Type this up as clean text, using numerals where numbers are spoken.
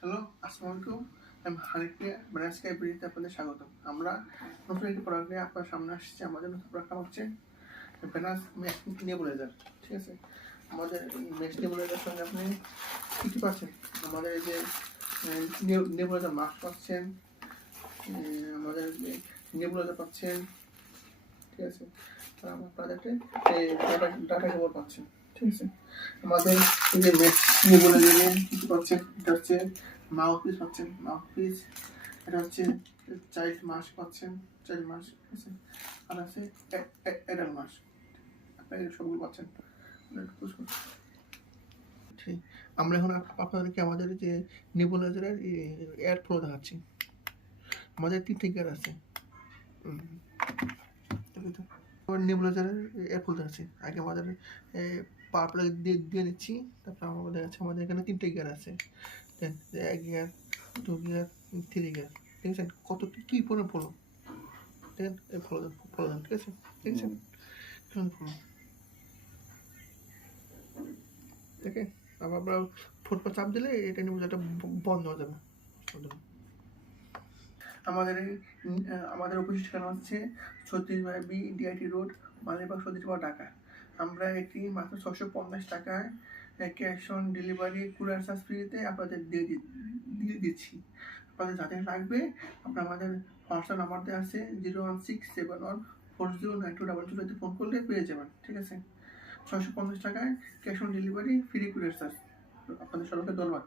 Hello, আসসালামু আলাইকুম। আমি হানিফিয়া ব্রাঞ্চ লাইব্রেরিতে আপনাদের স্বাগত। আমরা নতুন একটি প্রোডাক্ট নিয়ে আপনার সামনে আসছি। আমাদের নতুন প্রোডাক্ট হচ্ছে ব্যানাস মেশ নেবুলাইজার। ঠিক আছে, আমাদের মেশ নেবুলাইজার সঙ্গে আপনি কী পাচ্ছেন? আমাদের এই যে নেবুলাইজার মাস্ক পাচ্ছেন, আমাদের নেবুলাইজার পাচ্ছেন। ঠিক আছে, আর আমার প্রোডাক্টে ডাটা কেবল পাচ্ছেন। ঠিক আছে, আমাদের এই যে মেশ নেবুলাইজারে কিছু পাচ্ছেন, এটা হচ্ছে মাউথপিস পাচ্ছেন, মাউথপিস। এটা হচ্ছে চাইল্ড মাস্ক পাচ্ছেন, চাইল্ড মাস্ক। ঠিক আছে, আর আছে অ্যাডাল্ট মাস্ক। আপনারা সবগুলো পাচ্ছেন। ঠিক, আমরা এখন আপনাদেরকে আমাদের যে নেবুলাইজারের এয়ার ফ্লো দেখাচ্ছি। আমাদের 3টে গিয়ার আছে। নেবুলাইজারের এয়ার ফ্লো দেখাচ্ছি। আগে আমাদের পাওয়ার প্লাগ দিয়ে নিচ্ছি। তারপর আমাদের আছে, আমাদের এখানে 3টে গিয়ার আছে। দেন 1 গিয়ার, 2 গিয়ার, 3 গিয়ার। ঠিক আছে, কত কি পরিমাণ ফলো দেন ফলো দেন। ঠিক আছে, ঠিক আছে, ফলো দেখে আবার আমরা ফোন পর চাপ দিলে এটা নেবুলাইজারটা বন্ধ হয়ে যাবে। আমাদের অফিস ঠিকানা হচ্ছে 36/B DIT road, Malibagh, Satishpara, Dhaka. আমরা এটি মাত্র 650 টাকায় cash on delivery courier charge ফ্রিতে আপনাদের দিয়ে দিচ্ছি। আপনাদের যাদের লাগবে আপনার আমাদের হোয়াটসঅ্যাপ নাম্বার দেওয়া আছে 01671409200 ফোন করলে পেয়ে যাবেন। ঠিক আছে, 650 টাকায় cash on delivery, free courier charge. আপনাদের সবাইকে ধন্যবাদ।